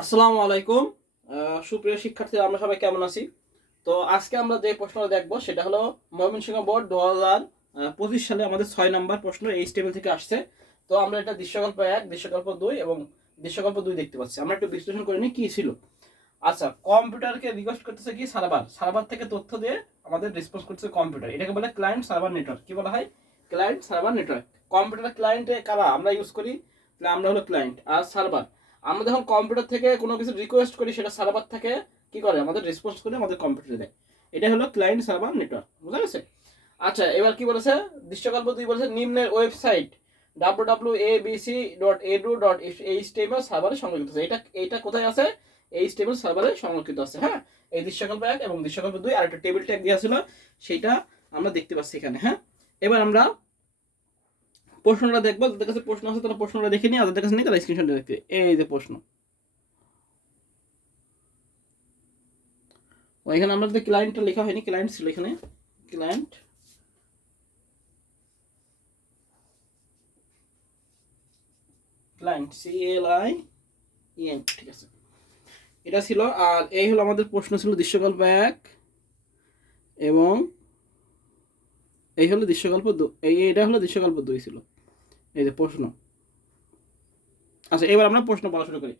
আসসালামু আলাইকুম। সুপ্রিয় শিক্ষার্থীরা, আমরা সবাই কেমন আছি? তো আজকে আমরা যে প্রশ্নটা দেখব সেটা হলো ময়মনসিংহ বোর্ড 2025 সালে আমাদের 6 নম্বর প্রশ্ন এই টেবিল থেকে আসছে। তো আমরা এটা দৃশ্যকল্প 1, দৃশ্যকল্প 2 এবং দৃশ্যকল্প 2 দেখতে পাচ্ছি। আমরা একটু বিশ্লেষণ করে নিই কি ছিল। আচ্ছা, কম্পিউটারকে রিকোয়েস্ট করতেছে কি সার্ভার, সার্ভার থেকে তথ্য দিয়ে আমাদের রেসপন্স করতেছে কম্পিউটার। এটাকে বলে ক্লায়েন্ট সার্ভার নেটওয়ার্ক। কি বলা হয়? Client server network. কম্পিউটার ক্লায়েন্টে কারা আমরা ইউজ করি? আমরা হলো ক্লায়েন্ট আর সার্ভার। আমরা যখন কম্পিউটার থেকে কোনো কিছু রিকোয়েস্ট করি সেটা সার্ভার থেকে কি করে আমাদের রেসপন্স করে আমাদের কম্পিউটারে দেয়। এটা হলো ক্লায়েন্ট সার্ভার নেটওয়ার্ক। বুঝা গেছে? আচ্ছা, এবার কি বলেছে? দৃশ্যকল্প 2 বলেছে নিম্নের ওয়েবসাইট www.abc.edu.html সার্ভারে সংরক্ষিত আছে। এটা কোথায় আছে? HTML সার্ভারে সংরক্ষিত আছে। হ্যাঁ, এই দৃশ্যকল্প 1 এবং দৃশ্যকল্প 2 আর একটা টেবিল ট্যাগ দেওয়া ছিল, সেটা আমরা দেখতে পাচ্ছি এখানে। হ্যাঁ, এবার আমরা প্রশ্নটা দেখবো। যাদের কাছে প্রশ্ন আছে তারা প্রশ্নটা দেখে নিই, আর যাদের কাছে নেই তারা স্ক্রিনশট দেখবে। এই যে প্রশ্ন, এখানে আমাদের ক্লায়েন্টটা লেখা হয়নি, ক্লায়েন্ট ছিল এখানে। ক্লায়েন্ট ক্লায়েন্ট CLIENT, ঠিক আছে, এটা ছিল। আর এই হলো আমাদের প্রশ্ন ছিল দৃশ্যকল্প 1 এবং এই হলো দৃশ্যকল্প 2। এটা হলো দৃশ্যকল্প 2 ছিল। এই যে প্রশ্ন। আচ্ছা, এবার আমরা প্রশ্ন পড়া শুরু করি।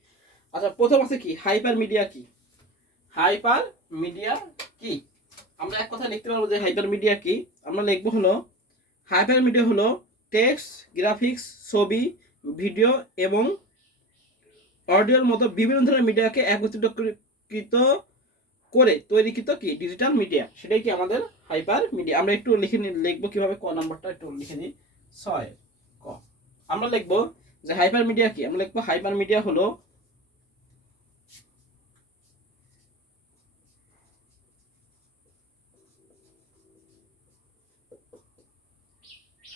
আচ্ছা, প্রথম আছে কি হাইপার মিডিয়া কি? হাইপার মিডিয়া কি? আমরা এক কথা লিখতে পারবো যে হাইপার মিডিয়া কি। আমরা লিখবো হলো হাইপার মিডিয়া হলো টেক্সট, গ্রাফিক্স, ছবি, ভিডিও এবং অডিওর মতো বিভিন্ন ধরনের মিডিয়াকে একত্রিত করে তৈরিকৃত কি ডিজিটাল মিডিয়া, সেটাই কি আমাদের হাইপার মিডিয়া। আমরা একটু লিখবো কিভাবে, ক নাম্বারটা একটু লিখে দিই। 6 ক। আমরা লিখবো যে হাইপার মিডিয়া কি। আমরা লিখবো হাইপার মিডিয়া হলো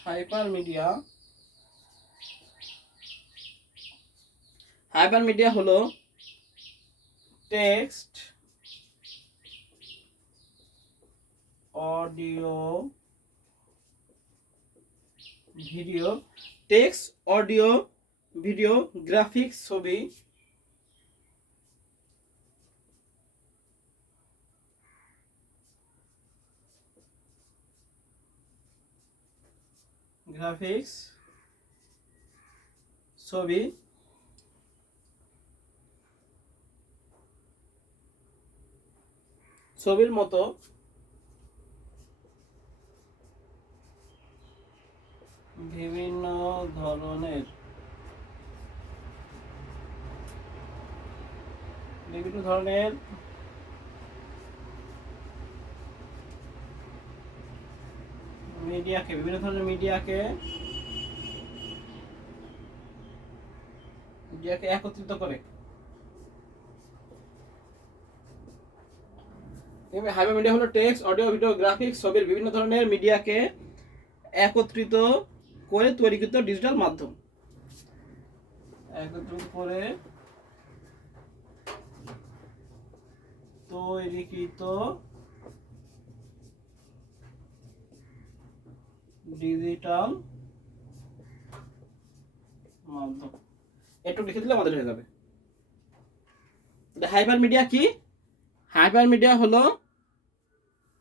হাইপার মিডিয়া হাইপার মিডিয়া হলো text, audio, video, text, audio, video, graphics, ছবি, গ্রাফিক্স, ছবি, ছবির মতো বিভিন্ন ধরনের মিডিয়াকে একত্রিত করে। হাইপার মিডিয়া হলো টেক্সট, অডিও, ভিডিও, গ্রাফিক্স, ছবির বিভিন্ন ধরনের মিডিয়াকে একত্রিত করে তৈরিকৃত ডিজিটাল মাধ্যম। একত্রিত করে তৈরিকৃত ডিজিটাল মাধ্যম। একটু লিখে দিলে আমাদের হয়ে যাবে। হাইপার মিডিয়া কি? হাইপার মিডিয়া হলো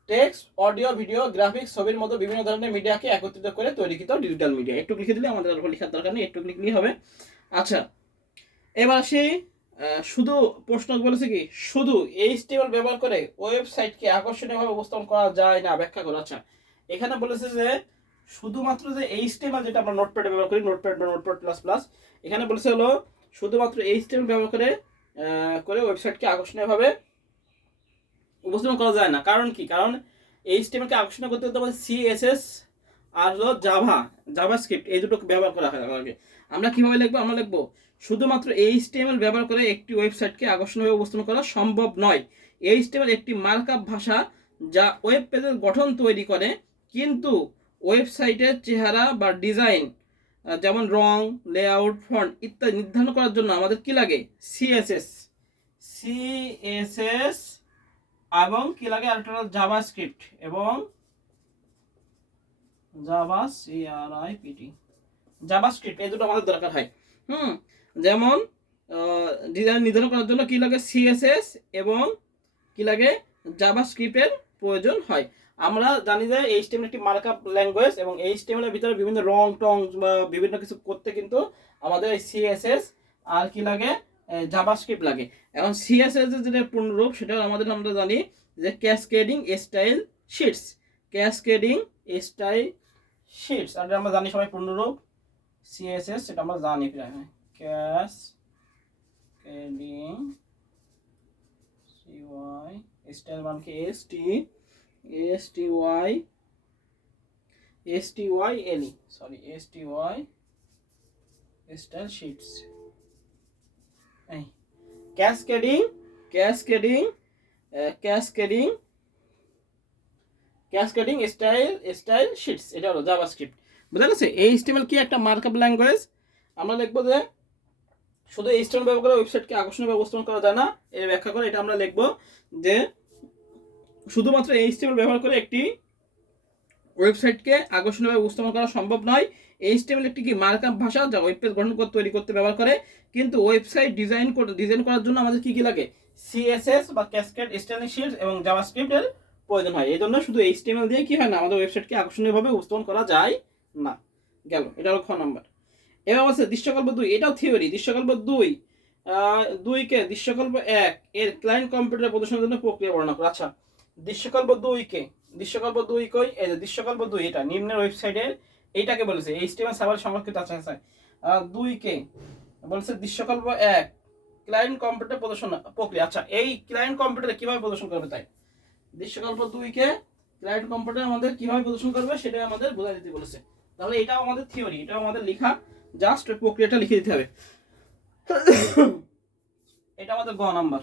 টেক্সট, অডিও, ভিডিও, গ্রাফিক্স, ছবির মতো বিভিন্ন ধরনের মিডিয়াকে একত্রিত করে তৈরিকৃত ডিজিটাল মিডিয়া। একটু লিখে দিলে আমাদের আর লেখার দরকার নেই, একটু লিখলেই হবে। আচ্ছা, এবার আসি শুধু প্রশ্ন বলেছে কি শুধু HTML ব্যবহার করে ওয়েবসাইটকে আকর্ষণীয়ভাবে উপস্থাপন করা যায় না, ব্যাখ্যা করো। আচ্ছা, এখানে বলেছে যে শুধুমাত্র যে HTML, যেটা আমরা নোটপ্যাডে ব্যবহার করি, নোটপ্যাড বা নোটপ্যাড প্লাস প্লাস, এখানে বলেছে হলো শুধুমাত্র HTML ব্যবহার করে ওয়েবসাইটকে আকর্ষণীয়ভাবে উপস্থাপন করা যায় না। কারণ কি? কারণ HTML কে আকর্ষণীয় করতে হতে আমাদের CSS আর হলো জাভাস্ক্রিপ্ট, এই দুটো ব্যবহার করা হয় আমাকে। আমরা কিভাবে লিখবো? আমরা লিখবো শুধুমাত্র HTML ব্যবহার করে একটি ওয়েবসাইটকে আকর্ষণীয়ভাবে উপস্থাপন করা সম্ভব নয়। HTML একটি মার্কআপ ভাষা যা ওয়েব পেজের গঠন তৈরি করে, কিন্তু ওয়েবসাইটের চেহারা বা ডিজাইন, যেমন রং, লেআউট, ফন্ট ইত্যাদি নির্ধারণ করার জন্য আমাদের কি লাগে? সিএসএস এবং কি লাগে? আরেকটা হলো জাভাস্ক্রিপ্ট এবং জাভাস্ক্রিপ্ট, এই দুটো আমাদের দরকার হয়। যেমন ডিজাইন নির্ধারণ করার জন্য কি লাগে, সিএসএস এবং কি লাগে, জাভাস্ক্রিপ্টের প্রয়োজন হয়। আমরা জানি যে এইচটিএমএল একটি মার্কআপ ল্যাঙ্গুয়েজ, এবং এইচটিএমএল এর ভিতরে বিভিন্ন রং টং বা বিভিন্ন কিছু করতে কিন্তু আমাদের সিএসএস আর কি লাগে, জাভাস্ক্রিপ্ট লাগে। এখন সিএসএস এর যেটা পূর্ণরূপ সেটা আমরা জানি যে cascading style sheets, cascading style sheets, আর আমরা জানি সবাই পূর্ণরূপ সিএসএস, সেটা আমরা জানি প্রায়, ক্যাসকেডিং সিওয়াই স্টাইল মানে কি STYLE sorry STY style shits. এই ক্যাসকেডিং স্টাইল শিটস, এটা হলো জাভাস্ক্রিপ্ট। বুঝা গেছে? এইচটিএমএল কি একটা মার্কআপ ল্যাঙ্গুয়েজ। আমরা লিখবো যে শুধু এইচটিএমএল ব্যবহার করে ওয়েবসাইটকে আকর্ষণীয় উপস্থাপন করা যায় না, এর ব্যাখ্যা করে এটা আমরা লিখবো যে শুধুমাত্র এইচটিএমএল ব্যবহার করে একটি ওয়েবসাইটকে আকর্ষণীয়ভাবে উপস্থাপন করা সম্ভব নয়। এইচটিএমএল একটি কি মার্কআপ ভাষা, যা ওয়েব পেজ গঠন করে তৈরি করতে ব্যবহার করে, কিন্তু ওয়েবসাইট ডিজাইন করার জন্য আমাদের কি লাগে, সিএসএস বা ক্যাসকেড স্টাইলিং শিটস এবং জাভাস্ক্রিপ্টের প্রয়োজন হয়। এই জন্য শুধু এইচটিএমএল দিয়ে কি হয় না, আমাদের ওয়েবসাইটকে আকর্ষণীয়ভাবে উপস্থাপন করা যায় না। গেল, এটা হলো খ নাম্বার। এবার আছে দৃশ্যকল্প 2, এটাও থিওরি। দৃশ্যকল্প 2 কে দৃশ্যকল্প 1 এর ক্লায়েন্ট কম্পিউটারে প্রদর্শনের জন্য প্রক্রিয়া বর্ণনা করে। আচ্ছা, দৃশ্যকল্প 2 কই, এই যে দৃশ্যকল্প 2, এটা নিম্নের ওয়েবসাইটের এইটাকে বলেছে এইচটিএমএল সার্ভারে সংরক্ষিত আছে। 2 কে বলেছে দৃশ্যকল্প 1 ক্লায়েন্ট কম্পিউটার প্রদর্শন প্রক্রিয়া। আচ্ছা, এই ক্লায়েন্ট কম্পিউটারে কিভাবে প্রদর্শন করবে, তাই দৃশ্যকল্প 2 কে ক্লায়েন্ট কম্পিউটারে আমাদের কিভাবে প্রদর্শন করবে সেটা আমাদের বোঝাই দিতে বলেছে। তাহলে এটাও আমাদের থিওরি, এটাও আমাদের লেখা, জাস্ট প্রক্রিয়াটা লিখে দিতে হবে। এটা আমাদের গ নাম্বার।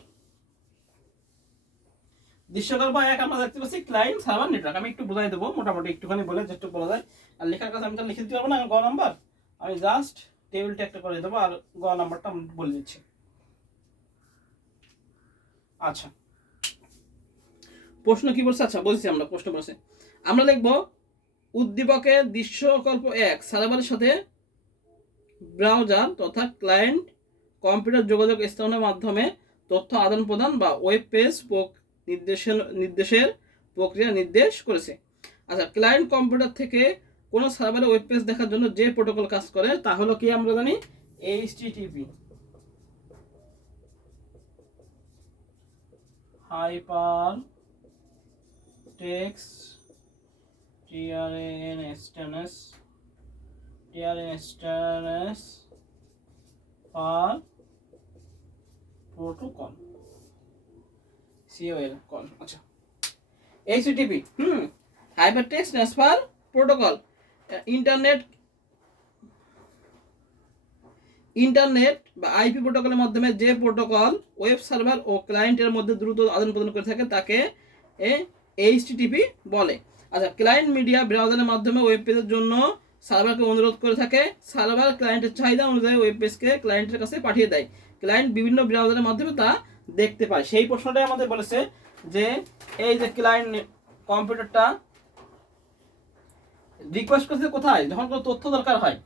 দৃশ্যকল্প 1 আমরা দেখতে পাচ্ছি ক্লায়েন্ট সার্ভার নেটওয়ার্ক। আমি একটু বোঝাই দেবো মোটামুটি, একটুখানি বলে যেটুকু বলা যায়। আর লেখার কাছে আমি তো লিখে দিতে পারবো না, গ নাম্বার আমি জাস্ট টেবিলটা একটা করে দেবো আর গ নাম্বারটা আমি বলে দিচ্ছি। আচ্ছা, প্রশ্ন কি বলছে, আচ্ছা বলছি আমরা, প্রশ্ন বলছে আমরা লিখবো উদ্দীপকের দৃশ্যকল্প 1 সার্ভারের সাথে ব্রাউজার তথা ক্লায়েন্ট কম্পিউটার যোগাযোগ স্থাপনের মাধ্যমে তথ্য আদান প্রদান বা ওয়েব পেজ নির্দেশের প্রক্রিয়া নির্দেশ করেছে। আচ্ছা, ক্লায়েন্ট কম্পিউটার থেকে কোনো সার্ভারে ওয়েব পেজ দেখার জন্য যে প্রোটোকল কাজ করে তা হলো কি, আমরা জানি HTTP, হাইপার টেক্সট TRNS পার প্রোটোকল, COL কল। আচ্ছা, HTTP hyper text transfer protocol, internet বা আইপি প্রোটোকলের মাধ্যমে যে প্রোটোকল ওয়েব সার্ভার ও ক্লায়েন্টের মধ্যে দ্রুত আদান প্রদান করে থাকে তাকে HTTP বলে। আচ্ছা, ক্লায়েন্ট মিডিয়া ব্রাউজারের মাধ্যমে ওয়েব পেজের জন্য সার্ভারকে অনুরোধ করে থাকে, সার্ভার ক্লায়েন্টের চাহিদা অনুযায়ী ওয়েব পেজকে ক্লায়েন্টের কাছে পাঠিয়ে দেয়, ক্লায়েন্ট বিভিন্ন ব্রাউজারের মাধ্যমে তা দেখতে পায়। সেই প্রশ্নটাই আমাদের বলেছে যে এই যে ক্লায়েন্ট কম্পিউটারটা রিকোয়েস্ট করতে কোথায়, যখন কোনো তথ্য দরকার হয়।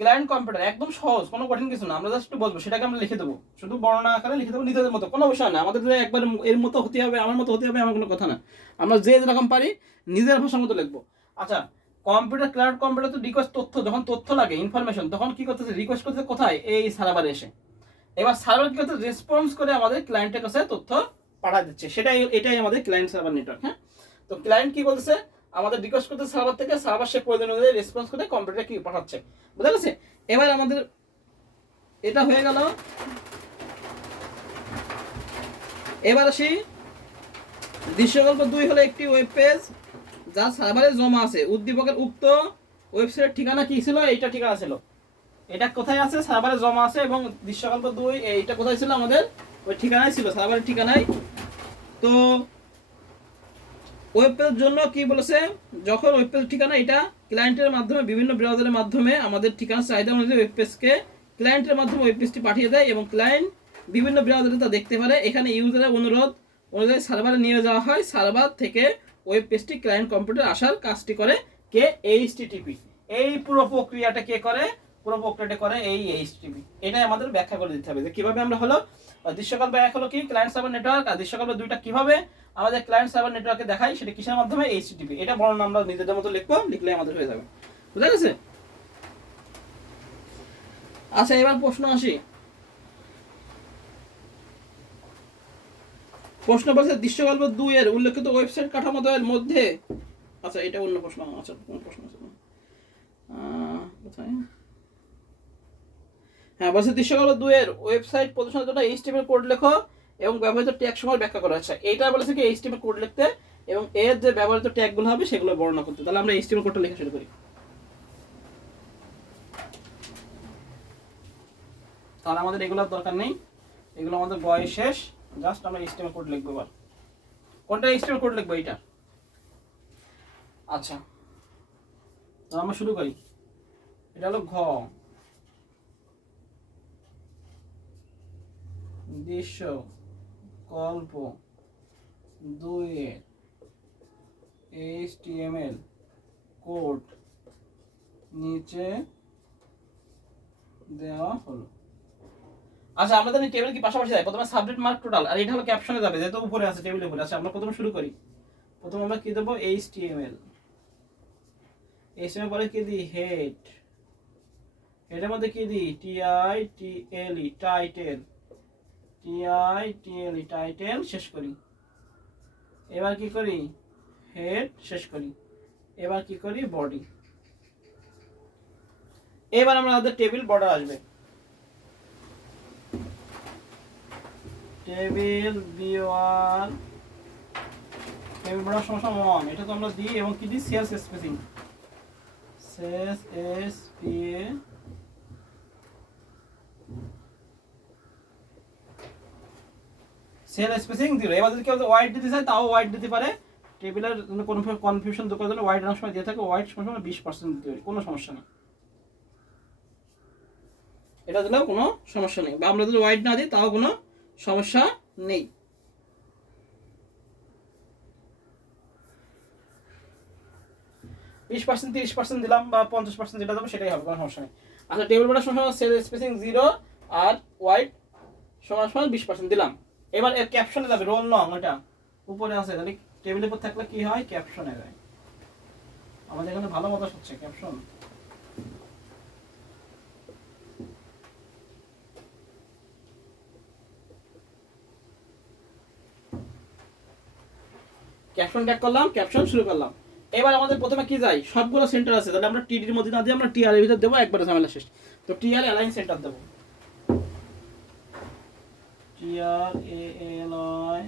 ক্লায়েন্ট কম্পিউটার একদম সহজ, কোনো কঠিন কিছু না, আমরা জাস্ট একটু বলবো, সেটাকে আমরা লিখে দেবো, শুধু বর্ণনা আকারে লিখে দেবো নিজেদের মতো, কোনো বিষয় না আমাদের একবার এর মতো হতে হবে, আমার মতো হতে হবে, আমার কোনো কথা না, আমরা যে যেরকম পারি নিজের ভাষার মতো লিখবো। আচ্ছা, কম্পিউটার ক্লায়েন্ট কম্পিউটার তো রিকোয়েস্ট তথ্য, যখন তথ্য লাগে ইনফরমেশন, তখন কি করতেছে, রিকোয়েস্ট করতেছে কোথায়, এই সার্ভারে এসে। এবার সার্ভার কি করতে রেসপন্স করে আমাদের ক্লায়েন্টের কাছে তথ্য পাঠা দিচ্ছে, এটাই আমাদের ক্লায়েন্ট সার্ভার নেটওয়ার্ক। হ্যাঁ, তো ক্লায়েন্ট কি বলতেছে, আমাদের রিকোয়েস্ট করতে সার্ভার থেকে, সার্ভার সে প্রয়োজন অনুযায়ী রেসপন্স করে কম্পিউটারে কি পাঠাচ্ছে। বুঝা গেছে? এবার আমাদের এটা হয়ে গেল। এবার আসি দৃশ্যকল্প 2 হলো একটি ওয়েব পেজ যা সার্ভারে জমা আছে। উদ্দীপকের উক্ত ওয়েবসাইটের ঠিকানা কি ছিল, এইটা ঠিকানা ছিল, এটা কোথায় আছে, সার্ভারে জমা আছে। এবং দৃশ্যকল্প 2 এইটা কোথায় ছিল, আমাদের ওই ঠিকানায় ছিল, সার্ভারের ঠিকানায়। তো ওয়েব পেজের জন্য কি বলেছে, যখন ওয়েব পেজ ঠিকানা এটা ক্লায়েন্টের মাধ্যমে বিভিন্ন ব্রাউজারের মাধ্যমে আমাদের ঠিকানা চাহিদা অনুযায়ী ওয়েব পেজকে ক্লায়েন্টের মাধ্যমে ওয়েব পেজটি পাঠিয়ে দেয় এবং ক্লায়েন্ট বিভিন্ন ব্রাউজারে তা দেখতে পারে। এখানে ইউজারের অনুরোধ অনুযায়ী সার্ভারে নিয়ে যাওয়া হয়, সার্ভার থেকে ওয়েব পেজটি ক্লায়েন্ট কম্পিউটারে আসার কাজটি করে কে, HTTP। এই পুরো প্রক্রিয়াটা কে করে, পুরো প্রক্রিয়াটা করে এই এইচটিটিপি। এটাই আমাদের ব্যাখ্যা করে দিতে হবে যে কিভাবে আমরা হলো দৃশ্যকল্প এক হলো কি ক্লায়েন্ট সার্ভার নেটওয়ার্ক, আর দৃশ্যকল্প দুইটা কিভাবে আমাদের ক্লায়েন্ট সার্ভার নেটওয়ার্কে দেখাই, সেটা কিসের মাধ্যমে, এইচটিটিপি। এটা বর্ণনা আমরা নিজেদের মতো লিখবো, লিখলে আমাদের হয়ে যাবে। বুঝা গেছে? আচ্ছা, এবার প্রশ্ন আসি। প্রশ্ন বলছে দৃশ্যকল্প 2 এর উল্লেখিত ওয়েবসাইট কাঠামোদ্বয়ের মধ্যে, আচ্ছা এটা অন্য প্রশ্ন, আচ্ছা কোন প্রশ্ন আছে কোথায়, হ্যাঁ বলছে দৃশ্যকল্প 2 এর ওয়েবসাইট প্রদর্শনের জন্য এইচটিএমএল কোড লেখো এবং ব্যবহৃত ট্যাগ সময় ব্যাখ্যা করা। আচ্ছা এইটা বলেছে কি এইচটিএমএল কোড লিখতে এবং এর যে ব্যবহৃত ট্যাগগুলো হবে সেগুলো বর্ণনা করতে। তাহলে আমরা এইচটিএমএল কোডটা লেখা শুরু করি। তাহলে আমাদের এগুলোর দরকার নেই, এগুলো আমাদের বয়স শেষ, জাস্ট আমরা এইচটিএমএল কোড লিখবো। এবার কোনটা এইচটিএমএল কোড লিখবো? এইটা। আচ্ছা তো আমরা শুরু করি। এটা হলো ঘ, দৃশ্য কল্প 2 এর এইচটিএমএল কোড নিচে দেওয়া হলো। আচ্ছা আমরা জানি টেবিল কি পাশাপাশি যায়, প্রথমে সাবজেক্ট মার্ক টোটাল, আর এটা হলো ক্যাপশনে যাবে যেহেতু উপরে আছে টেবিলের উপরে। আচ্ছা আমরা প্রথমে শুরু করি। প্রথমে আমরা কি দেবো? এইচটিএমএল। এইচটিএমএল পরে কি দিই? হেড। হেডের মধ্যে কি দিই? টিআইটিএলই, টাইটেল। টিআইটিএলই, টাইটেল শেষ করি। এবার কি করি? হেড শেষ করি। এবার কি করি? বডি। এবার আমাদের টেবিল বর্ডার আসবে। টেবিল বিওয়ার, টেবিল বর্ডার সমস্যা 1, এটা তো আমরা দিই এবং কি দিই? Cells spacing. সেলস এসপিএ সেল স্পেসিং 0। এবার যদি কেউ ওয়াইড দিতে চায় তাও ওয়াইড দিতে পারে। টেবিলের কোনো কনফিউশন দূর করার জন্য ওয়াইড অনেক সময় দিয়ে থাকে, ওয়াইড সময় 20% দিতে পারি, কোনো সমস্যা নেই। এটা দিলেও কোনো সমস্যা নেই, বা আমরা যদি ওয়াইড না দিই তাও কোনো সমস্যা নেই। বিশ পার্সেন্ট 30% দিলাম বা 50% যেটা দেবো সেটাই হবে, কোনো সমস্যা নেই। আচ্ছা টেবিল বর্ডার সময় সেল স্পেসিং 0 আর ওয়াইড সময় 20% দিলাম। এবার এর ক্যাপশনে যাবে রোল নং, ওটা উপরে আছে, তাহলে টেবিলের উপর থাকলে কি হয়? ক্যাপশনে যায়। আমাদের এখানে ভালো মতো হচ্ছে ক্যাপশন। ক্যাপশন ব্যাক করলাম, ক্যাপশন শুরু করলাম। এবার আমাদের প্রথমে কি যাই? সবগুলো সেন্টার আছে, তাহলে আমরা টিডির মধ্যে না দিয়ে আমরা টিআর এর ভিতর দেবো, একবারে ঝামেলা শেষ। তো টিআর অ্যালাইন সেন্টার দেবো। টিআর এএলআই,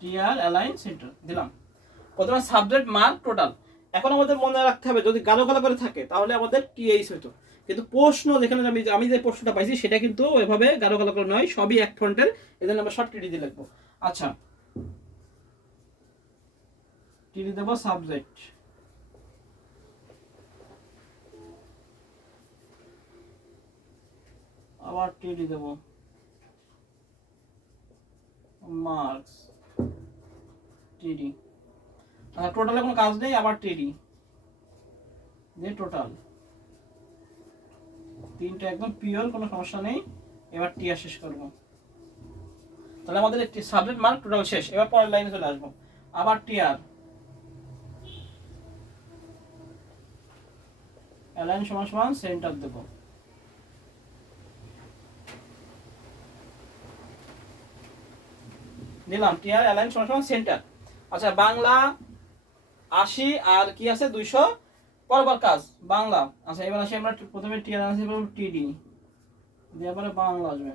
টিআর অ্যালাইন সেন্টার দিলাম। প্রথমে সাবজেক্ট মার্ক টোটাল। এখন আমাদের মনে রাখতে হবে যদি গাঢ় কালো করে থাকে তাহলে আমাদের টিএইচ হতো, কিন্তু প্রশ্ন যেখানে আমি যে প্রশ্নটা পাইছি সেটা কিন্তু ওইভাবে গাঢ় কালো করে নয়, সবই এক ফন্টের, এজন্য আমরা সব টিডি দিয়ে লিখবো। আচ্ছা টিডি দেব সাবজেক্ট, আবার টিডি দেব মার্কস, টিডি। টোটালে কোনো কাজ নেই, আবার টিডি দিয়ে টোটাল। তিনটা একদম পিওর, কোনো সমস্যা নেই। এবার টিআর শেষ করবো। তাহলে আমাদের একটি সাবজেক্ট মার্ক টোটাল শেষ। এবার পরের লাইনে চলে আসবো, আবার টিআর অ্যালাইন সমান সমান সেন্টার দেব। দিলাম টিআর অ্যালাইন সমান সমান সেন্টার। আচ্ছা বাংলা 80 আর কি আছে 200 পরবার কাজ বাংলা। আচ্ছা এবার আসি আমরা প্রথমে টিআর আছে টিডি দিয়ে পরে বাংলা আসবে।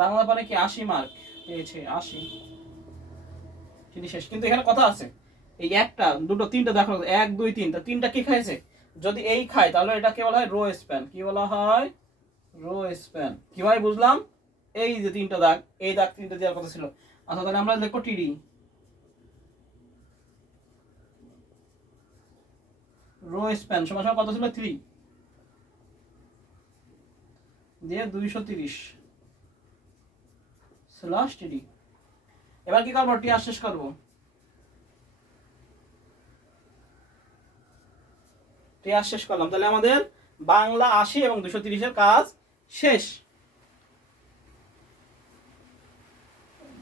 বাংলা পরে কি 80 মার্ক পেয়েছে, 80 টিডি শেষ। কিন্তু এখানে কথা আছে, এই একটা দুটো তিনটা দেখো 1 2 3, তা তিনটা কি খাইছে? যদি এই খায় তাহলে এটাকে বলা হয় রো স্প্যান। কি বলা হয়? Rho span. কিভাবে বুঝলাম? এই যে তিনটা দাগ, এই দাগ তিনটা দেওয়ার কথা ছিল। আচ্ছা তাহলে আমরা লিখবো টিডি রো স্প্যান সমান সমান কত ছিল? 3 দিয়ে 230 স্ল্যাশ টিডি। এবার কি করবো, টিআর শেষ করবো, টিআর শেষ করলাম। তাহলে আমাদের বাংলা 80 এবং 230 কাজ শেষ।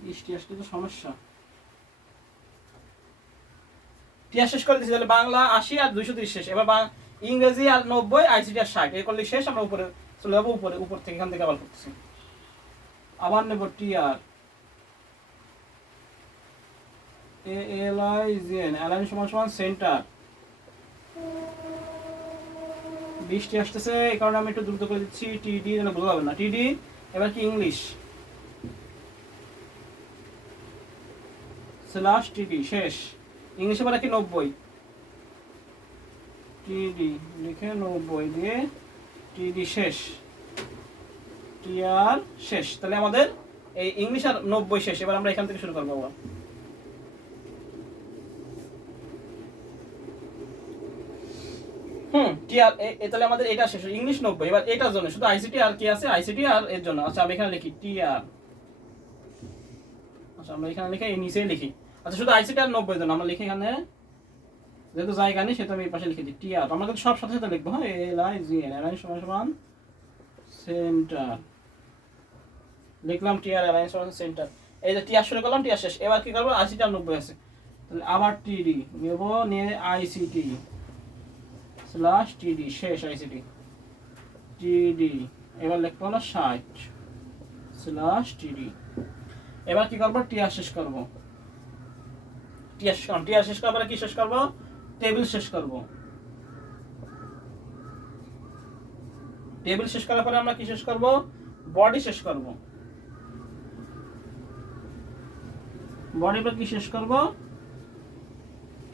বৃষ্টি আসলে তো সমস্যা। টিআর শেষ করে দিচ্ছি, তাহলে বাংলা 80 আর 230 শেষ। এবার ইংরেজি আর 90, আইসিটি আর 60, এই করলে শেষ। আমরা উপরে চলে যাবো, উপর থেকে এখান থেকে আবার করতেছি। আবার নেব টিআর, এলাইন, অ্যালাইন সমান সমান সেন্টার। বৃষ্টি আসতেছে, এই কারণে আমি একটু দ্রুত করে দিচ্ছি। টিডি যেন বোঝা যাবে না, টিডি। এবার কি ইংলিশ, স্ল্যাশ টিডি শেষ। ইংলিশে এবার কি 90, টিডি লিখে 90 দিয়ে টিডি শেষ, টিআর শেষ। তাহলে আমাদের এই ইংলিশ আর 90 শেষ। এবার আমরা এখান থেকে শুরু করবো আবার। টিআর, তাহলে আমাদের এটা শেষ, ইংলিশ 90। এবার এটার জন্য শুধু আইসিটি আর কি আছে, আইসিটি আর এর জন্য। আচ্ছা আমি এখানে লিখি টিআর, আচ্ছা আমরা এখানে লিখে এই নিচে লিখি। আচ্ছা শুধু আইসিটি আর 90 জন্য আমরা লিখি এখানে, যেহেতু জায়গা নেই সেহেতু আমি এই পাশে লিখে দিই টিআর। আমরা কিন্তু সব সাথে সাথে লিখবো, হ্যাঁ, এলাইন সমান সমান সেন্টার লিখলাম, টিআর এলাইন সমান সেন্টার। এই যে টিআর শুরু করলাম, টিআর শেষ। এবার কি করবো, আইসিটি আর 90 আছে, তাহলে আবার টিডি নেব, নিয়ে আইসিটি স্ল্যাশ টিডি শেষ, আইসিটি টিডি। এবার লিখবো হলো 60 স্ল্যাশ টিডি। এবার কি করবো, টিআর শেষ করবো, টিআর শেষ করার পরে কি শেষ করবো, টেবিল শেষ করবো। টেবিল শেষ করার পরে আমরা কি শেষ করবো, বডি শেষ করবো। বডি পর কি শেষ করবো,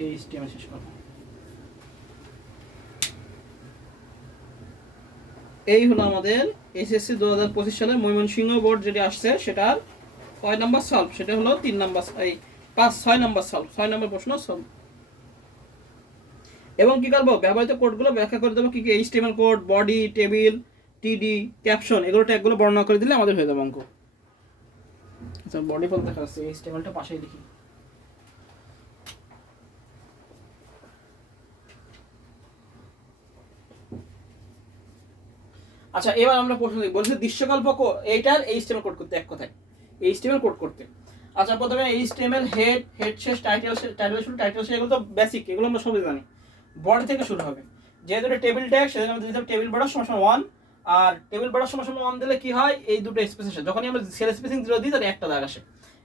এইচটিএমএল শেষ করবো। এই হলো আমাদের এসএসসি 2025 সালের ময়মনসিংহ বোর্ড যেটা আসছে সেটার কয় নাম্বার সলভ, সেটা হলো 3 নাম্বার, এই 6 নাম্বার সলভ, 6 নাম্বার প্রশ্ন সলভ। এবং কি করবো, ব্যবহৃত কোডগুলো ব্যাখ্যা করে দেবো, কি কি এইচটিএমএল কোড, বডি, টেবিল, টিডি, ক্যাপশন, এগুলো ট্যাগগুলো বর্ণনা করে দিলে আমাদের হয়ে যাবে অঙ্ক। আচ্ছা বডি ফল দেখা যাচ্ছে, এইচটিএমএলটা পাশেই লিখি। আচ্ছা এবার আমরা প্রশ্ন দেখব, বলছে দৃশ্যকল্প এইটার এইচটিএমএল কোড করতে, এক কথায় এইচটিএমএল কোড করতে। আচ্ছা প্রথমে এইচটিএমএল হেড শেষ, টাইটেল শুরু, টাইটেল শেষ, এগুলো তো বেসিক, এগুলো আমরা সবই জানি। বডি থেকে শুরু হবে, যেহেতু এটা টেবিল ট্যাগ সেজন্য আমরা দিতে হবে টেবিল বর্ডার সমান 1, আর টেবিল বর্ডার সমান 1 দিলে কি হয়, এই দুটো স্পেস আসে। যখনই আমরা সেল স্পেসিং 0 দিই তাহলে একটা দাগ আসে।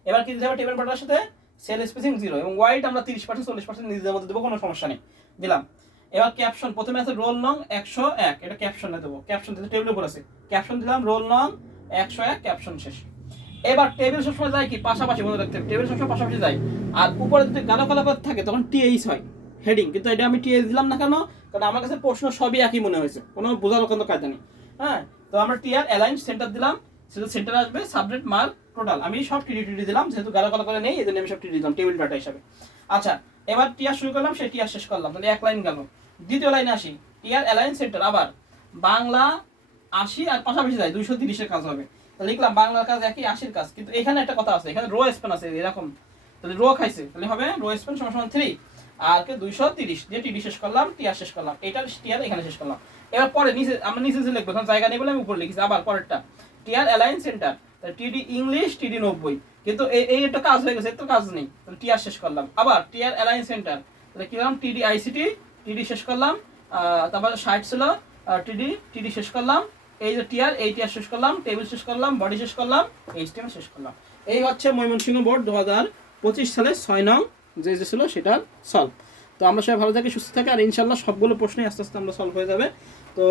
এবার কি দিতে হবে, টেবিল বর্ডারের সাথে সেল স্পেসিং 0 এবং ওয়াইড আমরা 30% 40% নিজেদের মধ্যে দেবো, কোনো সমস্যা নেই, দিলাম। এবার ক্যাপশন, প্রথমে আছে রোল নং 101, এটা ক্যাপশনে দেবো, ক্যাপশন দিতে টেবিলের উপর আছে, ক্যাপশন দিলাম রোল নং 101, ক্যাপশন শেষ। এবার টেবিল সবসময় যায় কি পাশাপাশি, মনে রাখতে হবে টেবিল সবসময় পাশাপাশি যায়। আর উপরে যদি গাঢ় কালো করে থাকে তখন টিএইচ হয় হেডিং, কিন্তু এটা আমি টিএইচ দিলাম না কেন, কারণ আমার কাছে প্রশ্ন সবই একই মনে হয়েছে, কোনো বোঝার কোনো কায়দা নেই। হ্যাঁ, তো আমরা টিআর অ্যালাইন সেন্টার দিলাম, সেটা সেন্টার আসবে, সাবজেক্ট মার্ক টোটাল, আমি সব টিডি দিলাম, যেহেতু গাঢ় কালো করে নেই এই জন্য আমি সব টিডি দিলাম টেবিল ডাটা হিসাবে। আচ্ছা এবার টিআর শুরু করলাম, সেই টিআর শেষ করলাম, তাহলে এক লাইন গেল। দ্বিতীয় লাইনে আসি, টিআর অ্যালাইন সেন্টার, আবার বাংলা 80 আর পাশাপাশি যায় 230 কাজ হবে, লিখলাম বাংলার কাজ একই, 80 কাজ, কিন্তু এখানে একটা কথা আছে, এখানে রো স্প্যান আছে এরকম, তাহলে রো খাইছে, তাহলে হবে রো স্প্যান সমান সমান 3 আর কে 230 দিয়ে টিডি শেষ করলাম, টিআর শেষ করলাম, এটার টিআর এখানে শেষ করলাম। এবার পরে নিচে আমরা নিচে যে লিখবো, কারণ জায়গা নেই বলে আমি উপরে লিখেছি। আবার পরেরটা টিআর অ্যালাইন সেন্টার, তাহলে টিডি ইংলিশ, টিডি 90, কিন্তু এই একটা কাজ হয়ে গেছে, এর তো কাজ নেই, তাহলে টিআর শেষ করলাম। আবার টিআর অ্যালাইন সেন্টার, তাহলে কি করলাম, টিডি আইসিটি, টিডি শেষ করলাম, তারপর 60 ছিল, টিডি শেষ করলাম, এই যে টিআর, এই টিআর শেষ করলাম, টেবিল শেষ করলাম, বডি শেষ করলাম, এইচটিএমএল শেষ করলাম। এই হচ্ছে ময়মনসিংহ বোর্ড 2025 সালে 6 নং যে ছিল সেটার সলভ। তো আমরা সবাই ভালো থাকি, সুস্থ থাকি, আর ইনশাল্লাহ সবগুলো প্রশ্নই আস্তে আস্তে আমরা সলভ হয়ে যাবে। তো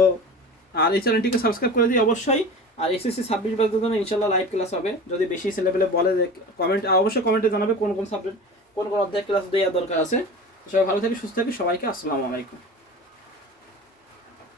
আর এই চ্যানেলটিকে সাবস্ক্রাইব করে দিই অবশ্যই। আর এসএসসি 26 ব্যাচের জন্য ইনশাল্লাহ লাইভ ক্লাস হবে, যদি বেশি ছেলেপেলে বলে কমেন্ট, অবশ্যই কমেন্টে জানাবে কোন কোন সাবজেক্ট, কোন কোন অধ্যায় ক্লাস দেওয়ার দরকার আছে। সবাই ভালো থাকি, সুস্থ থাকি, সবাইকে আসসালামু আলাইকুম।